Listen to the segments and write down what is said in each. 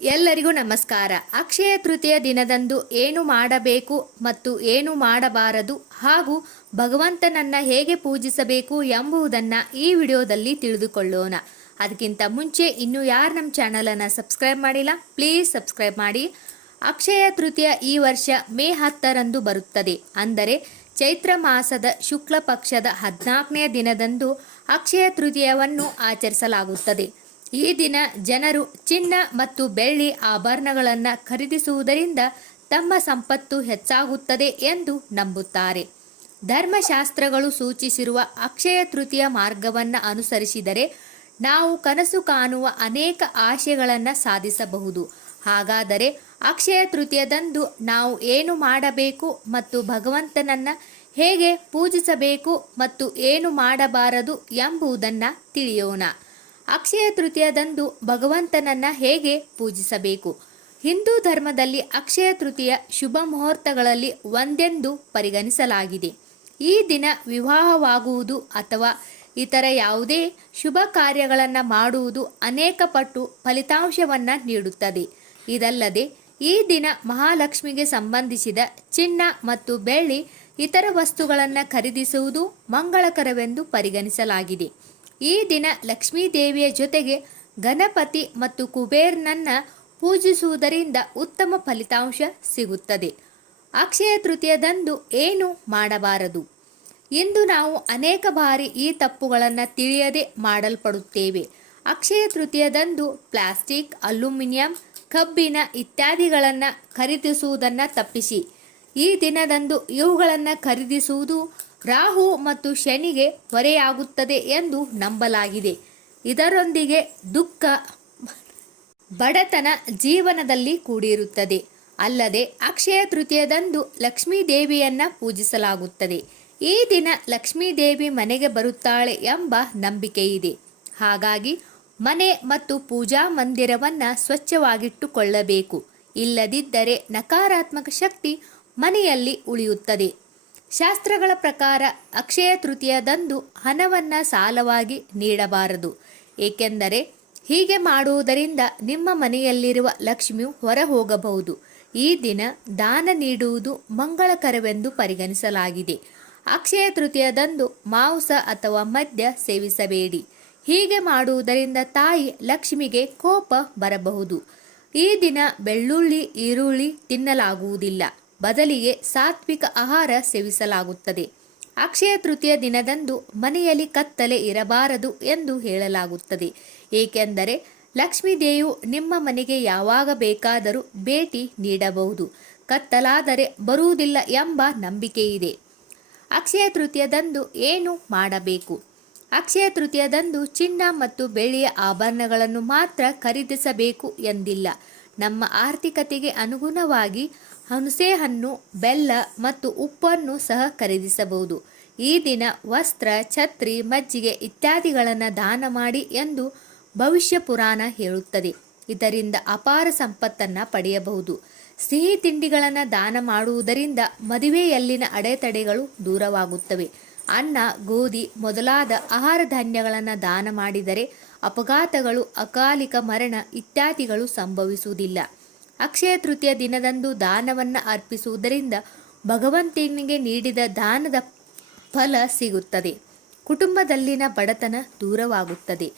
ಎಲ್ಲರಿಗೂ ನಮಸ್ಕಾರ. ಅಕ್ಷಯ ತೃತೀಯ ದಿನದಂದು ಏನು ಮಾಡಬೇಕು ಮತ್ತು ಏನು ಮಾಡಬಾರದು ಹಾಗೂ ಭಗವಂತನನ್ನ ಹೇಗೆ ಪೂಜಿಸಬೇಕು ಎಂಬುದನ್ನು ಈ ವಿಡಿಯೋದಲ್ಲಿ ತಿಳಿದುಕೊಳ್ಳೋಣ. ಅದಕ್ಕಿಂತ ಮುಂಚೆ ಇನ್ನೂ ಯಾರು ನಮ್ಮ ಚಾನಲನ್ನು ಸಬ್ಸ್ಕ್ರೈಬ್ ಮಾಡಿಲ್ಲ, ಪ್ಲೀಸ್ ಸಬ್ಸ್ಕ್ರೈಬ್ ಮಾಡಿ. ಅಕ್ಷಯ ತೃತೀಯ ಈ ವರ್ಷ ಮೇ 10ರಂದು ಬರುತ್ತದೆ. ಅಂದರೆ ಚೈತ್ರ ಮಾಸದ ಶುಕ್ಲ ಪಕ್ಷದ 14ನೇ ದಿನದಂದು ಅಕ್ಷಯ ತೃತೀಯವನ್ನು ಆಚರಿಸಲಾಗುತ್ತದೆ. ಈ ದಿನ ಜನರು ಚಿನ್ನ ಮತ್ತು ಬೆಳ್ಳಿ ಆಭರಣಗಳನ್ನು ಖರೀದಿಸುವುದರಿಂದ ತಮ್ಮ ಸಂಪತ್ತು ಹೆಚ್ಚಾಗುತ್ತದೆ ಎಂದು ನಂಬುತ್ತಾರೆ. ಧರ್ಮಶಾಸ್ತ್ರಗಳು ಸೂಚಿಸಿರುವ ಅಕ್ಷಯ ತೃತೀಯ ಮಾರ್ಗವನ್ನು ಅನುಸರಿಸಿದರೆ ನಾವು ಕನಸು ಕಾಣುವ ಅನೇಕ ಆಶಯಗಳನ್ನು ಸಾಧಿಸಬಹುದು. ಹಾಗಾದರೆ ಅಕ್ಷಯ ತೃತೀಯದಂದು ನಾವು ಏನು ಮಾಡಬೇಕು ಮತ್ತು ಭಗವಂತನನ್ನು ಹೇಗೆ ಪೂಜಿಸಬೇಕು ಮತ್ತು ಏನು ಮಾಡಬಾರದು ಎಂಬುದನ್ನು ತಿಳಿಯೋಣ. ಅಕ್ಷಯ ತೃತೀಯದಂದು ಭಗವಂತನನ್ನ ಹೇಗೆ ಪೂಜಿಸಬೇಕು? ಹಿಂದೂ ಧರ್ಮದಲ್ಲಿ ಅಕ್ಷಯ ತೃತೀಯ ಶುಭ ಮುಹೂರ್ತಗಳಲ್ಲಿ ಒಂದೆಂದು ಪರಿಗಣಿಸಲಾಗಿದೆ. ಈ ದಿನ ವಿವಾಹವಾಗುವುದು ಅಥವಾ ಇತರ ಯಾವುದೇ ಶುಭ ಕಾರ್ಯಗಳನ್ನು ಮಾಡುವುದು ಅನೇಕ ಪಟ್ಟು ಫಲಿತಾಂಶವನ್ನು ನೀಡುತ್ತದೆ. ಇದಲ್ಲದೆ ಈ ದಿನ ಮಹಾಲಕ್ಷ್ಮಿಗೆ ಸಂಬಂಧಿಸಿದ ಚಿನ್ನ ಮತ್ತು ಬೆಳ್ಳಿ ಇತರ ವಸ್ತುಗಳನ್ನು ಖರೀದಿಸುವುದು ಮಂಗಳಕರವೆಂದು ಪರಿಗಣಿಸಲಾಗಿದೆ. ಈ ದಿನ ಲಕ್ಷ್ಮೀ ದೇವಿಯ ಜೊತೆಗೆ ಗಣಪತಿ ಮತ್ತು ಕುಬೇರನನ್ನ ಪೂಜಿಸುವುದರಿಂದ ಉತ್ತಮ ಫಲಿತಾಂಶ ಸಿಗುತ್ತದೆ. ಅಕ್ಷಯ ತೃತೀಯದಂದು ಏನು ಮಾಡಬಾರದು? ಇಂದು ನಾವು ಅನೇಕ ಬಾರಿ ಈ ತಪ್ಪುಗಳನ್ನು ತಿಳಿಯದೆ ಮಾಡಲ್ಪಡುತ್ತೇವೆ. ಅಕ್ಷಯ ತೃತೀಯದಂದು ಪ್ಲಾಸ್ಟಿಕ್, ಅಲ್ಯೂಮಿನಿಯಂ, ಕಬ್ಬಿಣ ಇತ್ಯಾದಿಗಳನ್ನು ಖರೀದಿಸುವುದನ್ನು ತಪ್ಪಿಸಿ. ಈ ದಿನದಂದು ಇವುಗಳನ್ನು ಖರೀದಿಸುವುದು ರಾಹು ಮತ್ತು ಶನಿಗೆ ಹೊರೆಯಾಗುತ್ತದೆ ಎಂದು ನಂಬಲಾಗಿದೆ. ಇದರೊಂದಿಗೆ ದುಃಖ, ಬಡತನ ಜೀವನದಲ್ಲಿ ಕೂಡಿರುತ್ತದೆ. ಅಲ್ಲದೆ ಅಕ್ಷಯ ತೃತೀಯದಂದು ಲಕ್ಷ್ಮೀ ದೇವಿಯನ್ನ ಪೂಜಿಸಲಾಗುತ್ತದೆ. ಈ ದಿನ ಲಕ್ಷ್ಮೀ ದೇವಿ ಮನೆಗೆ ಬರುತ್ತಾಳೆ ಎಂಬ ನಂಬಿಕೆ ಇದೆ. ಹಾಗಾಗಿ ಮನೆ ಮತ್ತು ಪೂಜಾ ಮಂದಿರವನ್ನು ಸ್ವಚ್ಛವಾಗಿಟ್ಟುಕೊಳ್ಳಬೇಕು. ಇಲ್ಲದಿದ್ದರೆ ನಕಾರಾತ್ಮಕ ಶಕ್ತಿ ಮನೆಯಲ್ಲಿ ಉಳಿಯುತ್ತದೆ. ಶಾಸ್ತ್ರಗಳ ಪ್ರಕಾರ ಅಕ್ಷಯ ತೃತೀಯದಂದು ಹಣವನ್ನು ಸಾಲವಾಗಿ ನೀಡಬಾರದು. ಏಕೆಂದರೆ ಹೀಗೆ ಮಾಡುವುದರಿಂದ ನಿಮ್ಮ ಮನೆಯಲ್ಲಿರುವ ಲಕ್ಷ್ಮಿಯು ಹೊರ ಹೋಗಬಹುದು. ಈ ದಿನ ದಾನ ನೀಡುವುದು ಮಂಗಳಕರವೆಂದು ಪರಿಗಣಿಸಲಾಗಿದೆ. ಅಕ್ಷಯ ತೃತೀಯದಂದು ಮಾಂಸ ಅಥವಾ ಮದ್ಯ ಸೇವಿಸಬೇಡಿ. ಹೀಗೆ ಮಾಡುವುದರಿಂದ ತಾಯಿ ಲಕ್ಷ್ಮಿಗೆ ಕೋಪ ಬರಬಹುದು. ಈ ದಿನ ಬೆಳ್ಳುಳ್ಳಿ, ಈರುಳ್ಳಿ ತಿನ್ನಲಾಗುವುದಿಲ್ಲ. ಬದಲಿಗೆ ಸಾತ್ವಿಕ ಆಹಾರ ಸೇವಿಸಲಾಗುತ್ತದೆ. ಅಕ್ಷಯ ತೃತೀಯ ದಿನದಂದು ಮನೆಯಲ್ಲಿ ಕತ್ತಲೆ ಇರಬಾರದು ಎಂದು ಹೇಳಲಾಗುತ್ತದೆ. ಏಕೆಂದರೆ ಲಕ್ಷ್ಮೀ ದೇವಿಯು ನಿಮ್ಮ ಮನೆಗೆ ಯಾವಾಗ ಬೇಕಾದರೂ ಭೇಟಿ ನೀಡಬಹುದು, ಕತ್ತಲಾದರೆ ಬರುವುದಿಲ್ಲ ಎಂಬ ನಂಬಿಕೆ ಇದೆ. ಅಕ್ಷಯ ತೃತೀಯದಂದು ಏನು ಮಾಡಬೇಕು? ಅಕ್ಷಯ ತೃತೀಯದಂದು ಚಿನ್ನ ಮತ್ತು ಬೆಳ್ಳಿಯ ಆಭರಣಗಳನ್ನು ಮಾತ್ರ ಖರೀದಿಸಬೇಕು ಎಂದಿಲ್ಲ. ನಮ್ಮ ಆರ್ಥಿಕತೆಗೆ ಅನುಗುಣವಾಗಿ ಹುಣಸೆಹಣ್ಣು, ಬೆಲ್ಲ ಮತ್ತು ಉಪ್ಪನ್ನು ಸಹ ಖರೀದಿಸಬಹುದು. ಈ ದಿನ ವಸ್ತ್ರ, ಛತ್ರಿ, ಮಜ್ಜಿಗೆ ಇತ್ಯಾದಿಗಳನ್ನು ದಾನ ಮಾಡಿ ಎಂದು ಭವಿಷ್ಯ ಪುರಾಣ ಹೇಳುತ್ತದೆ. ಇದರಿಂದ ಅಪಾರ ಸಂಪತ್ತನ್ನು ಪಡೆಯಬಹುದು. ಸಿಹಿ ತಿಂಡಿಗಳನ್ನು ದಾನ ಮಾಡುವುದರಿಂದ ಮದುವೆಯಲ್ಲಿನ ಅಡೆತಡೆಗಳು ದೂರವಾಗುತ್ತವೆ. ಅನ್ನ, ಗೋಧಿ ಮೊದಲಾದ ಆಹಾರ ಧಾನ್ಯಗಳನ್ನು ದಾನ ಮಾಡಿದರೆ ಅಪಘಾತಗಳು, ಅಕಾಲಿಕ ಮರಣ ಇತ್ಯಾದಿಗಳು ಸಂಭವಿಸುವುದಿಲ್ಲ. ಅಕ್ಷಯ ತೃತೀಯ ದಿನದಂದು ದಾನವನ್ನು ಅರ್ಪಿಸುವುದರಿಂದ ಭಗವಂತನಿಗೆ ನೀಡಿದ ದಾನದ ಫಲ ಸಿಗುತ್ತದೆ. ಕುಟುಂಬದಲ್ಲಿನ ಬಡತನ ದೂರವಾಗುತ್ತದೆ.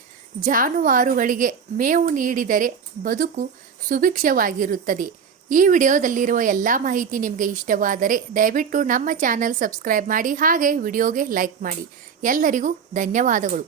ಜಾನುವಾರುಗಳಿಗೆ ಮೇವು ನೀಡಿದರೆ ಬದುಕು ಸುಭಿಕ್ಷವಾಗಿರುತ್ತದೆ. ಈ ವಿಡಿಯೋದಲ್ಲಿರುವ ಎಲ್ಲ ಮಾಹಿತಿ ನಿಮಗೆ ಇಷ್ಟವಾದರೆ ದಯವಿಟ್ಟು ನಮ್ಮ ಚಾನಲ್ ಸಬ್ಸ್ಕ್ರೈಬ್ ಮಾಡಿ, ಹಾಗೆ ವಿಡಿಯೋಗೆ ಲೈಕ್ ಮಾಡಿ. ಎಲ್ಲರಿಗೂ ಧನ್ಯವಾದಗಳು.